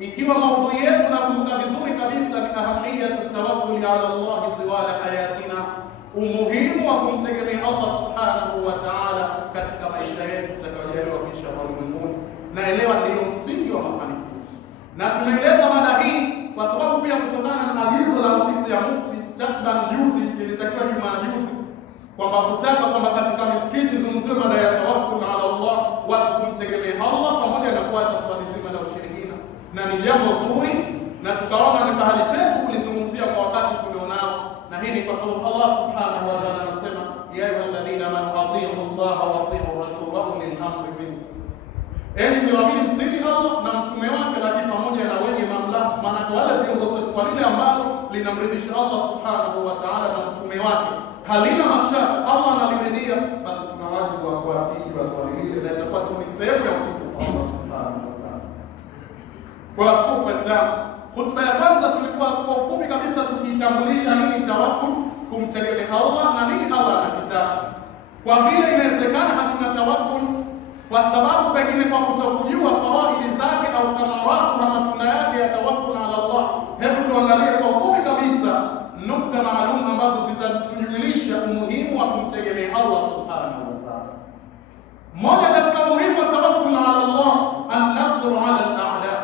ikiwa maudhui yetu nakumbuka vizuri kabisa ni ahamiyatu tawakkuli ala Allah tiwala hayatina, umuhimu wa kumtegemea Allah subhanahu wa ta'ala katika maisha yetu tutakayojaliwa kisha ulimwenguni. Naelewa ndio msingi wa mafanikio, na tunaileta mada hii kwa sababu pia kutokana na agizo la ofisi ya Mufti takriban juzi, ilitakiwa Jumaa juzi, kwamba kutaka kwamba katika misikiti zungumziwe mada ya tawakkul ala Allah, watu kumtegemea Allah pamoja na kuacha swali zima la ushirikina, na ni jambo zuri, na tukaona ni mahali petu kulizungumzia kwa wakati tulionao. Na hii ni kwa sababu Allah subhanahu wa ta'ala anasema ya ayyuhalladhina amanu atii'u Allah wa atii'u ar-rasul wa ulil amri minkum, enyi mlioamini mtii Allah na mtume wake, lakini pamoja na wenye mamlaka. Maana wale viongozi wetu kwa lile ambalo linamridhisha Allah subhanahu wa ta'ala na mtume wake, halina mashaka, Allah analiridhia, basi tuna wajibu wa kuwatii kwa swali hili, na itakuwa ni sehemu ya utiifu kwa Allah subhanahu wa ta'ala. Kwa watukufu wa Islam, khutba ya kwanza tulikuwa kwa ufupi kabisa tukitambulisha nini tawakkul, kumtegemea Allah na nini Allah anakitaka. Kwa vile inawezekana hatuna tawakkul kwa sababu pengine kwa kutokujua fawaidi zake au thamaratu na matunda yake ya tawakkul ala Allah, hebu tuangalie kwa ufupi kabisa nukta maalum ambazo zitatujulisha umuhimu wa kumtegemea Allah subhanahu wa ta'ala. Moja katika umuhimu wa tawakkul ala Allah, an-nasru ala al-a'da,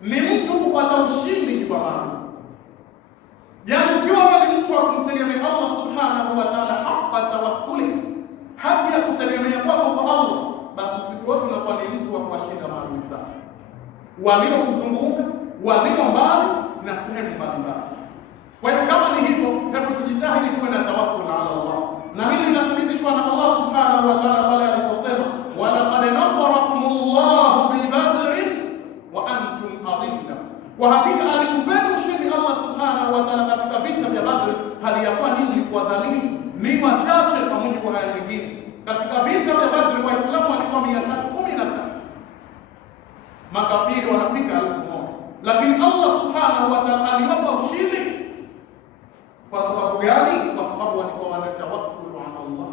ni mtu kupata ushindi kwa maadui. Yaani ukiwa ni mtu wa kumtegemea Allah subhanahu wa ta'ala, hapa tawakkuli, haki ya kutegemea kwako kwa Allah, basi siku yote unakuwa ni mtu wa kuwashinda maadui sana, waliokuzunguka, walio mbali na sehemu mbalimbali. Kwa hiyo kama ni hivyo, hebu tujitahidi tuwe na tawakkul ala Allah, na hili linathibitishwa na Allah subhanahu wa ta'ala pale aliposema wa laqad nasarakumullahu bi badrin wa antum adilla, kwa hakika alikupeni ushindi Allah subhanahu wa ta'ala katika vita vya Badr, hali ya kuwa nyinyi kwa dhalili ni wachache. Kwa mujibu wa aya nyingine, katika vita vya Badr Waislamu walikuwa 313, makafiri wanafika 1000, lakini Allah subhanahu wa ta'ala aliwapa ushindi. Kwa sababu gani? Kwa sababu walikuwa wanatawakkul ala Allah,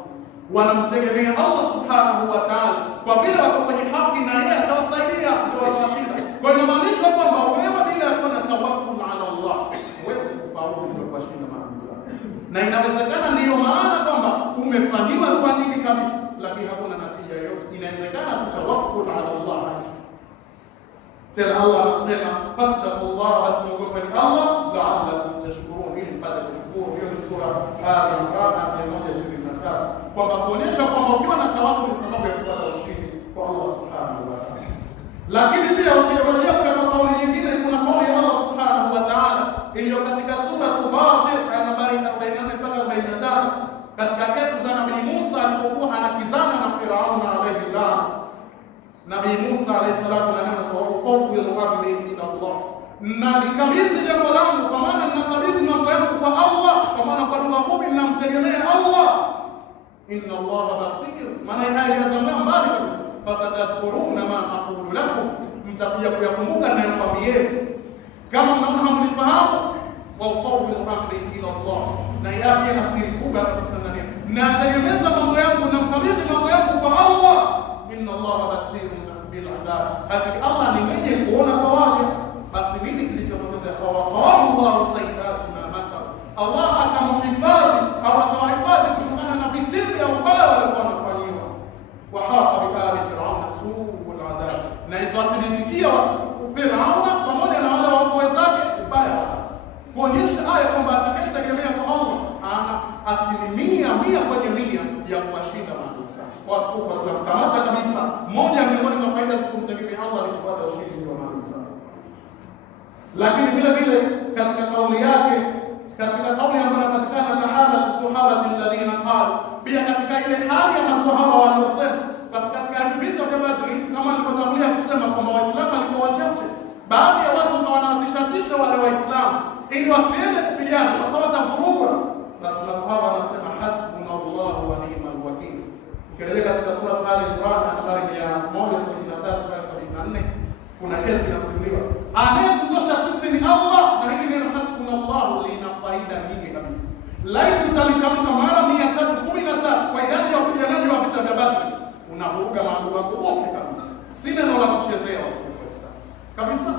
wanamtegemea Allah subhanahu wa ta'ala, kwa vile wako kwenye haki na yeye atawasaidia ndio watawashinda. Kwa hiyo inamaanisha kwamba wewe bila kuwa na tawakkul ala Allah huwezi kufaulu ndio kuwashinda maadui zako. Na inawezekana ndiyo maana kwamba umefanyiwa dua nyingi kabisa lakini hakuna natija yoyote. Inawezekana tutawakkul ala Allah. Tena Allah anasema fattaqullaha, wasimogopeni Allah, la'allakum tashkurun, ili mpate kushukuru. Hiyo ni sura Al-Imran 123, kwamba kuonyesha kwamba ukiwa na tawakkul ni sababu ya kupata ushindi kwa Allah subhanahu wa ta'ala. Lakini pia ukirejea kwa kauli nyingine, kuna kauli ya Allah subhanahu wa ta'ala iliyo katika sura Ghafir aya nambari 44 mpaka 45, katika kesi za Nabii Musa alipokuwa anakizana na Firauna alayhi salam. Nabii Musa alayhi salatu na nena sawa fawwidu amri ila Allah, na nikabidhi jambo langu, kwa maana ninakabidhi mambo yangu kwa Allah, kwa maana kwa lugha fupi ninamtegemea Allah. Inna Allah basir, maana haya yazama mbali kabisa. Fasatadhkuruna ma aqulu lakum, mtakuja kuyakumbuka ninayokwambieni. Kama mnaona hamnifahamu, wa fawwidu amri ila Allah, na yake na siri kubwa kabisa ndani, na tegemeza mambo yangu na mkabidhi mambo yangu kwa Allah. Inna Allah basirun bil ibad, hakika Allah ni mwenye kuona kwa waja. Basi nini kilichotokea? Fawaqahu Allah sayyi'ati ma makaru, Allah akamhifadhi au akawahifadhi kutokana na vitendo vya ubaya walikuwa wanafanyiwa. Wa haqa bi ali fir'auna su'ul adhab, na ikawathibitikia Firauna pamoja na wale wakuu zake ubaya, kuonyesha aya kwamba atakayetegemea kwa Allah ana 100% ya kuwashinda maadui zake. Kwa watukufu wa Islam, kamata kabisa, moja miongoni mwa faida za kumtegemea Allah ni kupata ushindi kwa maadui zake. Lakini vile vile katika kauli yake, katika kauli ambayo inapatikana kahala tusahabati alladhina qalu, pia katika ile hali ya maswahaba waliosema, basi katika vita vya Badri kama nilivyotangulia kusema kwamba Waislamu walikuwa wachache, baadhi ya watu wanawatishatisha wale Waislamu ili wasiende kupigana kwa sababu watavurugwa. Basi maswahaba wanasema hasbunallahu wa ni'mal wakeel. Ukiendelea katika sura Al-Imran nambari 173-74, kuna kesi inasimuliwa, anayetutosha sisi ni Allah, na hili neno hasbunallahu lina faida nyingi kabisa. Laiti utalitamka mara 313 kwa idadi ya wapiganaji wa vita vya Badri, unavuruga maadui wako wote kabisa. Si neno la kuchezea watu wa Islam kabisa.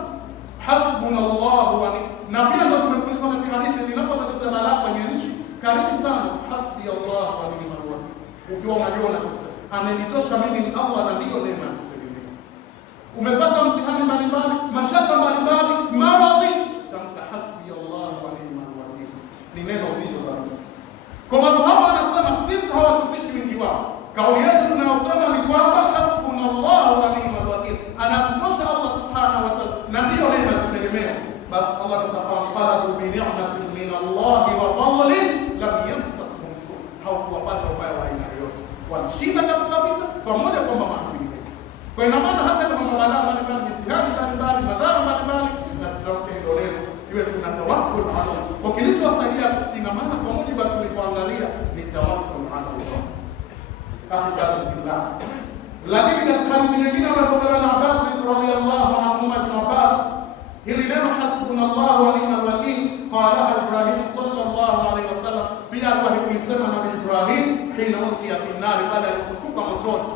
hasbunallahu wa ni'mal. Na pia ndio tumefundishwa katika hadithi, linapotokea balaa kwenye nchi, karibu sana hasbi Allah wa ni'mal wakil. Ukiwa unajua unachosema, amenitosha mimi ni Allah na ndio neema ya kutegemea. Umepata mtihani mbalimbali, mashaka mbalimbali, maradhi, tamka hasbi Allah wa ni'mal wakil. Ni neno zito kabisa. Kwa masahaba anasema sisi hawatutishi wingi wao. Kauli yetu tunayosema ni kwamba hasbunallahu wa ni'mal wakil, anatutosha Allah subhanahu wa ta'ala na ndio neema ya kutegemea. Basi Allah anasema qalabu bi ni'matin min Allah wa fadlin lam yamsashum su, haukuwapata ubaya wa aina yoyote, walishinda katika vita pamoja kwamba maadui. Kwa ina maana hata kama mabalaa mbalimbali, mitihani mbalimbali, madhara mbalimbali, na tutamke hilo leo iwe tuna tawakkul ala Allah. Kwa kilichowasaidia, ina maana kwa mujibu wa tulivyoangalia ni tawakkul ala Allah. Alhamdulillah. Lakini katika hadithi nyingine amepokelewa na Abbas radhiyallahu anhu, Ibn Abbas, hili neno hasbunallahu wa ni'mal wakil qala Ibrahim sallallahu alayhi wasallam, pia kwa kulisema Nabii Ibrahim hina ulqiya fi nar, baada ya kutupa motoni,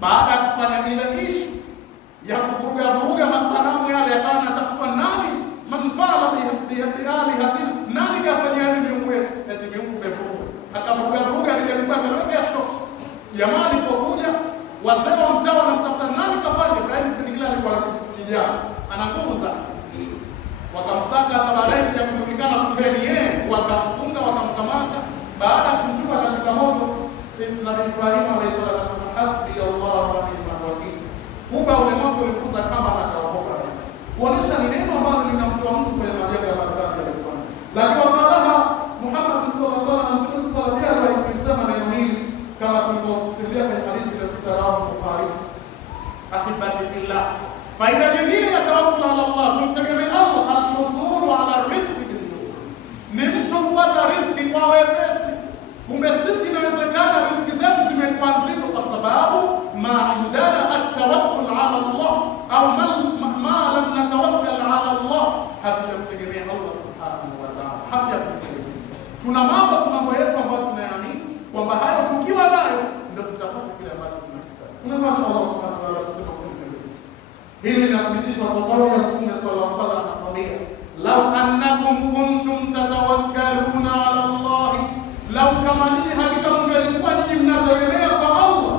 baada ya kufanya ile ishu ya kuvuruga masanamu yale, akawa anatafuta nani manfala bialihatina, nani kafanya hivi miungu yetu, eti miungu imevuruga, akavuruga ile kubwa, akaweka shofu. Jamaa alipokuja, wazee wa mtaa wanamtafuta nani kafanya. Ibrahim kile alikuwa kijana ana nguvu sana, wakamsaka hata baadaye ya kujulikana kumbe ni yeye, wakamfunga wakamkamata. Baada ya kumtupa katika moto, Nabii Ibrahim alayhi salatu wasallam, hasbi Allah wa ni'mal wakil, kuba ule moto ulikuza kama na kaokoka kabisa, kuonesha ni neno ambalo linamtoa mtu kwenye majanga ya madhara ya Qur'an. Lakini wakalaha Muhammad sallallahu alaihi wasallam, Mtume sallallahu alaihi wasallam alisema neno hili kama tulivyosimulia kwenye hadithi iliyopita, rawahu Bukhari. Ahibati fillah, faida nyingine ya tawakkul ala Allah, kumtegemea Allah, al-usulu ala rizqi bil yusr, ni mtu kupata riziki kwa wepesi. Kumbe sisi inawezekana riziki zetu zimekuwa nzito kwa sababu ma indana at-tawakkul ala Allah au ma lam natawakkal ala Allah, hatujamtegemea Allah subhanahu wa ta'ala, hatujamtegemea. Tuna mambo yetu ambayo tunayaamini kwamba hayo tukiwa nayo ndio tutapata kile ambacho tunakitaka. Tunamwomba Allah subhanahu wa ta'ala kusema kweli. Hili linathibitishwa kwa kauli ya Mtume sallallahu alaihi wasallam, anatuambia law annakum kuntum tatawakkaluna ala Allah, law kama nyinyi hakika mngelikuwa nyinyi mnategemea kwa Allah,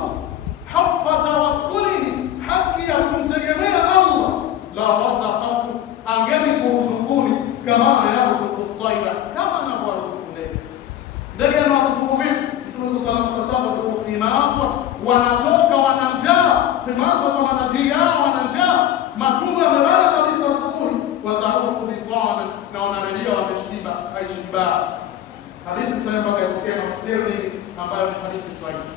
haqqa tawakkulihi, haki ya kumtegemea Allah, la razaqakum, angelikurzukuni kama yarzuqu at-tayra, kama anavyoruzuku ndege. Ndege anaruzuku vipi? Mtume sallallahu alaihi wasallam, fimaswa, wanatoka wana njaa, fimaswa kwa manajia wana njaa, matumbo yamelala kabisa asubuhi, wataruku bitana, na wanarejea wameshiba, aishiba. Hadithi sasa mpaka yapokea na mtiri ambayo ni hadithi Swahili.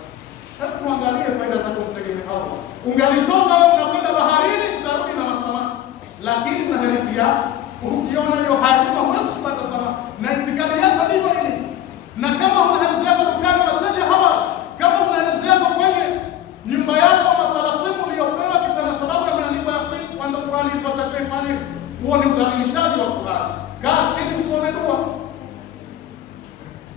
Sasa tuangalie faida za kumtegemea Allah. Ungalitoka unakwenda baharini, utarudi na masamaki, lakini na hadithi yako ukiona hiyo hatima huwezi kupata samaki, na itikadi yako ndivyo ile. Na kama una hadithi yako dukani wachaje hawa, kama una hadithi yako kwenye nyumba yako, matalasimu uliyopewa kisa na sababu ya maandiko ya siku kwamba Qur'ani ipataje ifanye, huo ni udhalilishaji wa Qur'ani. Kaa chini usome dua.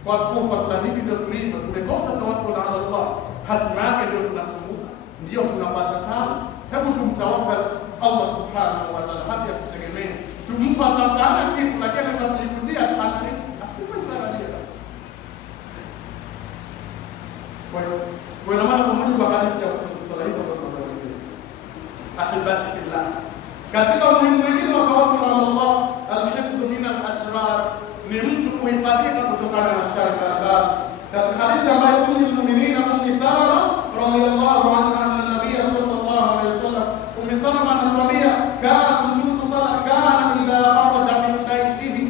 Kwa tukufu wa sala hivi ndio tulivyo, tumekosa tawakkul ala Allah, hatima yake ndio tunasumbuka, ndio tunapata tabu. Hebu tumtawakkal Allah subhanahu wa ta'ala, hata kutegemea mtu atapana kitu lakini anaweza kujikutia analisi asipotarajia kabisa. Kwa hiyo maana kwa mujibu wa hadithi ya Mtume sallallahu alaihi wasallam, ahibati fillah, katika umuhimu mwingine wa tawakkul ala Allah, al-hifdhu min al-ashrar, ni mtu kuhifadhika kutokana na shari mbalimbali. Katika hadithi ambayo Ummul-Mu'minin Ummu Salama radhiyallahu anha, an-nabiy sallallahu alaihi wasallam, Ummu Salama anatuambia kana Mtume sallallahu alaihi wasallam idha kharaja min baitihi,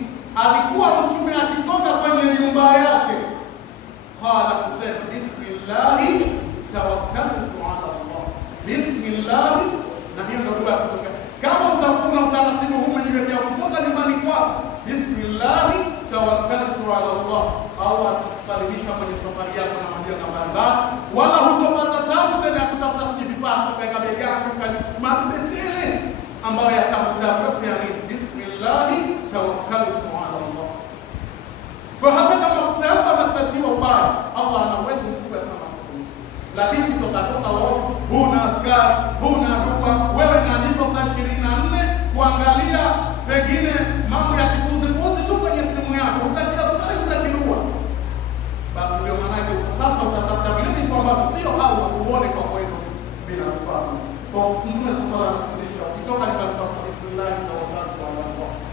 alikuwa Mtume akitoka kwenye nyumba yake, qala kusema bismillah tawakkaltu ala Allah, bismillah. Na hiyo ndio dua kutoka. Kama utakuwa utaratibu huu mwenyewe kutoka nyumbani kwako, bismillah tawakkaltu ala Allah, au atasalimisha kwenye safari yako na majanga mbalimbali, wala hutopata tabu tena ya kutafuta vipasa kwa bega yako kwenye mabetele ambayo yatamtabu yote ya nini. Bismillah tawakkaltu ala Allah. Kwa hata kama msaibu amesatiwa ubaya, Allah ana uwezo mkubwa sana kukuruhusu. Lakini kutoka wewe huna gari, huna dua, wewe na ndipo saa 24 kuangalia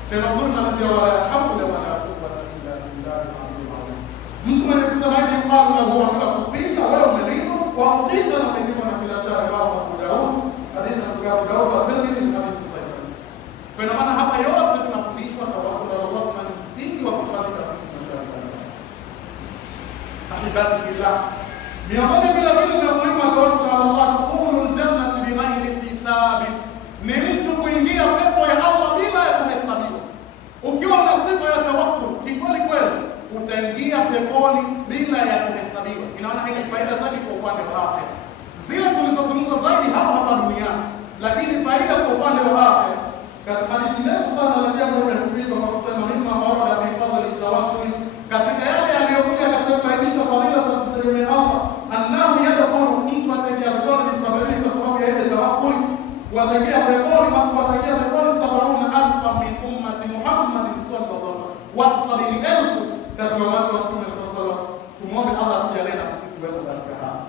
Tena uzuri malizia wala haula wala quwwata illa billahi al-aliyyil. Mtu mwenye kusema hivi qala lahu wa kupita wewe umelima kwa kupita na umelima na bila shaka wao Abu Daud hadithi ya Abu Daud atirmidhi na Ibn Sa'id. Kwa maana hapa yote tunafundishwa tawakkul ala Allah na msingi wa kufanya sisi mashariki. Ahibati billah. Miongoni vile vile vya muhimu wa tawakkul ala Allah dukhulul jannati bighairi hisabi. Ni mtu kuingia pepo ya Allah bila ya kuhesabiwa. Ukiwa na sifa ya tawakkul kikweli kweli utaingia peponi bila ya kuhesabiwa. Inaona hii faida zaidi kwa upande wa afya. Zile tulizozungumza zaidi hapa duniani, lakini faida kwa upande wa afya. Katika hadithi ndefu sana na jambo limefundishwa kwa kusema mimma warada bi fadli tawakkul, katika yale yaliyokuja katika kubainisha fadhila za kumtegemea Allah, annahu yadkhulu, mtu ataingia peponi bisababi, kwa sababu ya ile tawakkul. Wataingia peponi, watu wataingia peponi 70,000 min ummati Muhammadin sallallahu alaihi wasallam, watu 70,000 katika watu wa Mtume sallallahu alaihi wasallam. Tumuombe Allah tujalie na sisi tuwepo katika hao.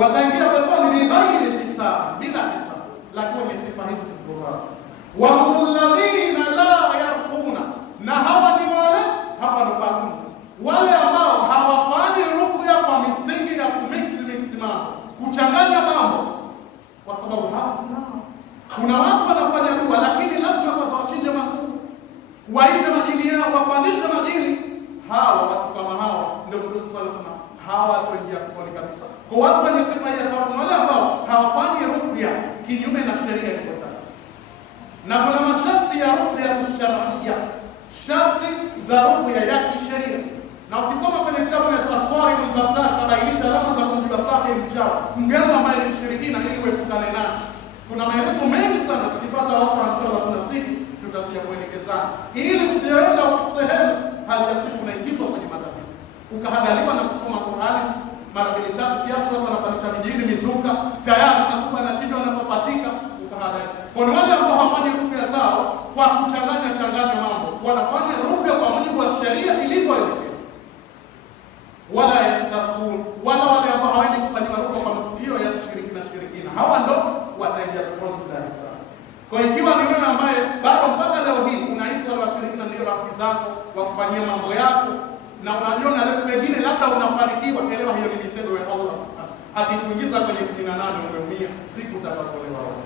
Wataingia peponi bighairi hisab, bila hisab, lakini ni sifa hizi zisizokuwa. Wa hum alladhina la yarquna, na hawa ni wale, hapa ndo pakuni sasa, wale ambao hawafanyi ruqya kwa misingi ya kumix mambo, kuchanganya mambo, kwa sababu hapa tunao. Kuna watu wanafanya dua lakini lazima kwanza wachinje makuku, waite majini yao, wapandishe majini. Hawa watu kama hawa ndio Mtume sana hawa wataingia peponi kabisa. Kwa watu wenye sifa ya tawakkul, wale ambao hawafanyi ruqya kinyume na sheria iliyotaka. Na kuna masharti ya ruqya tusharia, sharti za ruqya ya kisheria. Na ukisoma kwenye kitabu cha Aswari al-Battar kabainisha alama za kumjua sahihi mchawi, mganga ambaye ni mshirikina, ili uepukane naye. Kuna maelezo mengi sana, tukipata wasaa inshallah kuna siku tutakuja kuelekezana, ili usienda sehemu hali ya siku unaingizwa kwenye matatizo, ukahadaliwa na kusoma Qur'ani mara 2-3 kiasi watu wanapandisha mijini mizuka tayari nakuwa na chinjo wanapopatika ukahadaliwa. Kwa wale ambao hawafanyi ruqya zao kwa kuchanganya mambo, wanafanya ruqya kwa mujibu wa sheria ilivyoelekeza. Wala yastakun, wala wale ambao hawaendi kufanya ruqya kwa masikio ya shirikina, hawa ndo wataingia peponi bila hisabu. Kwa ikiwa ni wewe ambaye bado mpaka leo hii unahisi wale washirikina ndio rafiki zako wa kufanyia mambo yako, na unajiona leo pengine labda unafanikiwa, elewa hiyo ni mitego ya Allah Subhanahu. Akikuingiza kwenye 18 umeumia, siku utatolewa roho.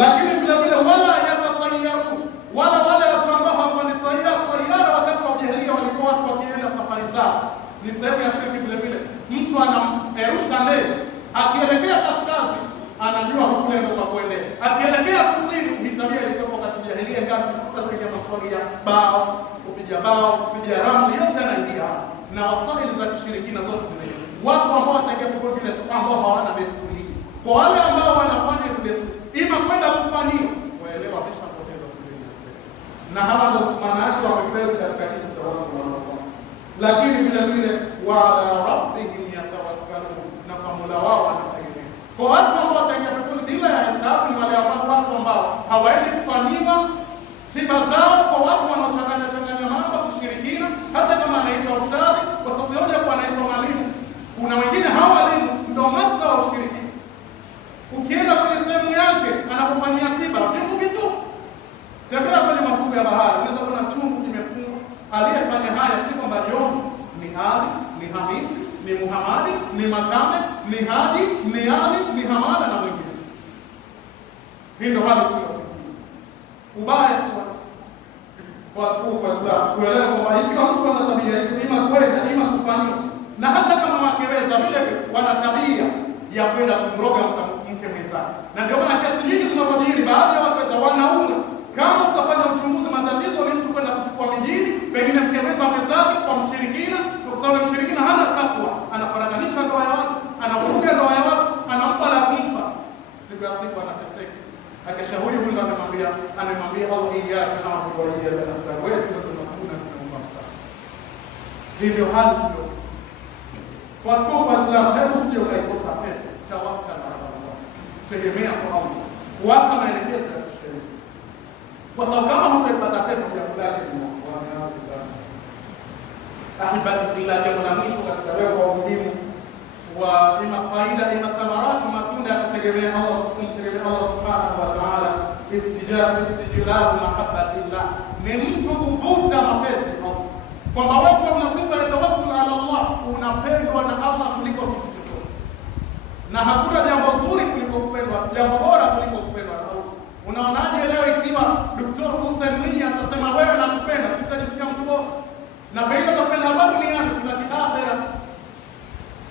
Lakini vile vile wala yatatayyaru, wala wale watu ambao hawafanyi tayari wakati wa jahiliya walikuwa watu wakienda safari zao, ni sehemu ya shirki vile vile. Mtu anamrusha ndege akielekea kaskazini, anajua kule ndo kwa kuendea. Akielekea kusini, ni tabia ilikuwa katika jahiliya, ngapi sasa kuingia maswali ya bao, kupiga ramli, yote yanaingia. Na wasaili za kishirikina zote zinaingia. Watu ambao wataingia kwa vile ambao hawana desturi hii. Kwa wale ambao wanafanya hizo desturi, ima kwenda kufanyia, waelewa wameshapoteza siri. Na hawa ndo maana yake wamepeleka katika kitu cha watu wa Allah. Lakini vile vile wa rabbihim yatawakkalun, na kwa Mola wao wanategemea. Kwa watu ambao wataingia peponi bila ya hesabu ni wale watu ambao hawaendi kufanyiwa tiba zao, kwa watu wanaochanganya mambo kushirikina, hata kama anaitwa ustadi, kwa sasa yote kwa anaitwa mwalimu. Kuna wengine hawa walimu ndio master wa ushirikina. Ukienda kwenye sehemu yake anakufanyia tiba vitu vitu. Tembea kwenye mafuko ya bahari, unaweza kuona chungu kimefungwa. Aliyefanya haya si kwamba ni Ali, ni Hamisi, ni Muhammad, ni Makame, ni Haji, ni Ali, ni Hamada na wengine. Hii ndio hali tuliyofikia. Ubaya tu watu kwa Islam. Tuelewe kwamba ikiwa mtu ana tabia hizo, ima kwenda ima kufanywa, na hata kama wakeweza vile wana tabia ya kwenda kumroga mke mwenzake. Na ndio maana kesi nyingi zinapojiri, baadhi ya wakeweza wanaunga, kama utafanya uchunguzi, matatizo ni mtu kwenda kuchukua mijini, pengine mke mwenzake kwa mshirikina, kwa sababu mshirikina hana takwa, anafarakanisha ndoa ya watu, anavuruga ndoa ya watu, anampa la kumpa. Siku ya siku anateseka. Akisha huyu ndo anamwambia Allah iyaka na wa iyaka nasta'in, wewe ndio tunakuna tunaomba msaada. Hivyo hali tulio kwa Waislamu, hebu sije ukaikosa pepo. Tawakkal ala Allah, tegemea kwa Allah, fuata maelekezo ya sheria, kwa sababu kama hutaipata pepo ya kulala ni moto. Ahibati fillah, jambo la mwisho katika leo kwa umuhimu wa ima faida ima thamaratu, matunda ya kutegemea Allah subhanahu wa ta'ala, istijlabu mahabbatillah, ni mtu kuvuta mapenzi Allah, kwamba wewe una sifa ya tawakkul ala Allah, unapendwa na Allah kuliko kitu chochote, na hakuna jambo zuri kuliko kupendwa, jambo bora kuliko kupendwa na Allah. Unaonaje leo ikiwa Dr. Hussein Mwinyi atasema wewe nakupenda, sitajisikia mtu bora? Na pengine nakupenda hapa duniani, tunakiakhera.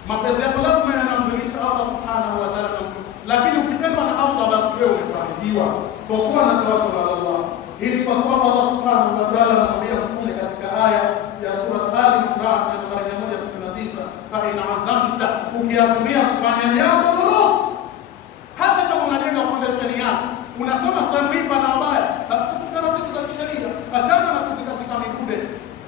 Mapenzi yako lazima yanamdhihirisha Allah subhanahu wa ta'ala, lakini ukipendwa na Allah basi wewe umefanikiwa kwa kuwa na tawakkul ala Allah. Hili kwa sababu Allah subhanahu wa ta'ala anamwambia Mtume katika aya ya sura Al-Imran nambari 199, fa in azamta, ukiazimia kufanya jambo lolote, hata kama unajenga foundation yako unasema sehemu hii pana ubaya, basi taratibu za kisheria, achana na kuzikazika migude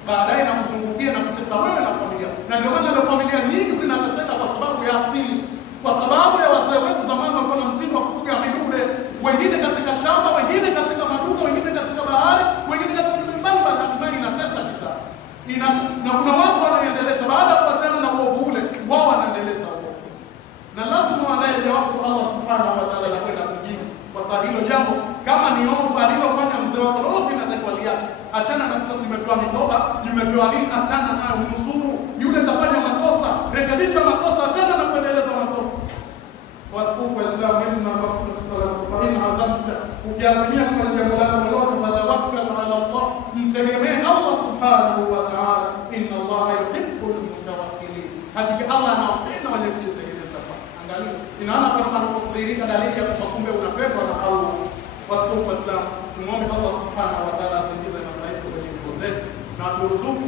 baadaye na kuzungukia na kutesa wewe na familia. Na ndio maana leo familia nyingi zinateseka kwa sababu ya asili, kwa sababu ya wazee wetu zamani walikuwa na mtindo wa kufuga migude, wengine katika shamba, wengine katika maduka, wengine katika bahari, wengine katika nyumbani, hatimaye inatesa kizazi. Na kuna watu wanaendeleza baada ya kuachana na uovu ule, wao wanaendeleza uovu. Na lazima wanaye jawabu Allah subhanahu wa ta'ala na kwenda kujibu kwa sababu hilo jambo kama ni ovu alilofanya mzee wako lolote inatakiwa liache. Achana na sasa simepewa mikoba, simepewa nini, achana nayo, mnusuru. Yule kafanya makosa, rekebisha makosa, achana na kuendeleza makosa. Watukufu wa Islam, mimi na Mtume sallallahu alaihi wasallam, azamta, ukiazimia kufanya jambo lako lolote, fatawakkal ala Allah, mtegemee Allah subhanahu wa ta'ala, inna Allah yuhibbul mutawakkilin, hakika Allah anawapenda wenye kujitegemeza. Angalia, inaona kama kudhihirika dalili ya kwamba kumbe unapendwa na Allah. Watukufu wa Islam, tumuombe Allah subhanahu wa ta'ala asingize masaisi kwenye nyoyo zetu na turuzuku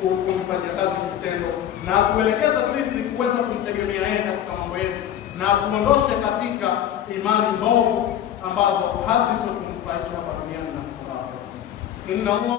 kufanya kazi vitendo, na tuelekeze sisi kuweza kumtegemea yeye katika mambo yetu, na tuondoshe katika imani mbovu ambazo hazitotunufaisha hapa duniani na akhera. Inna Allah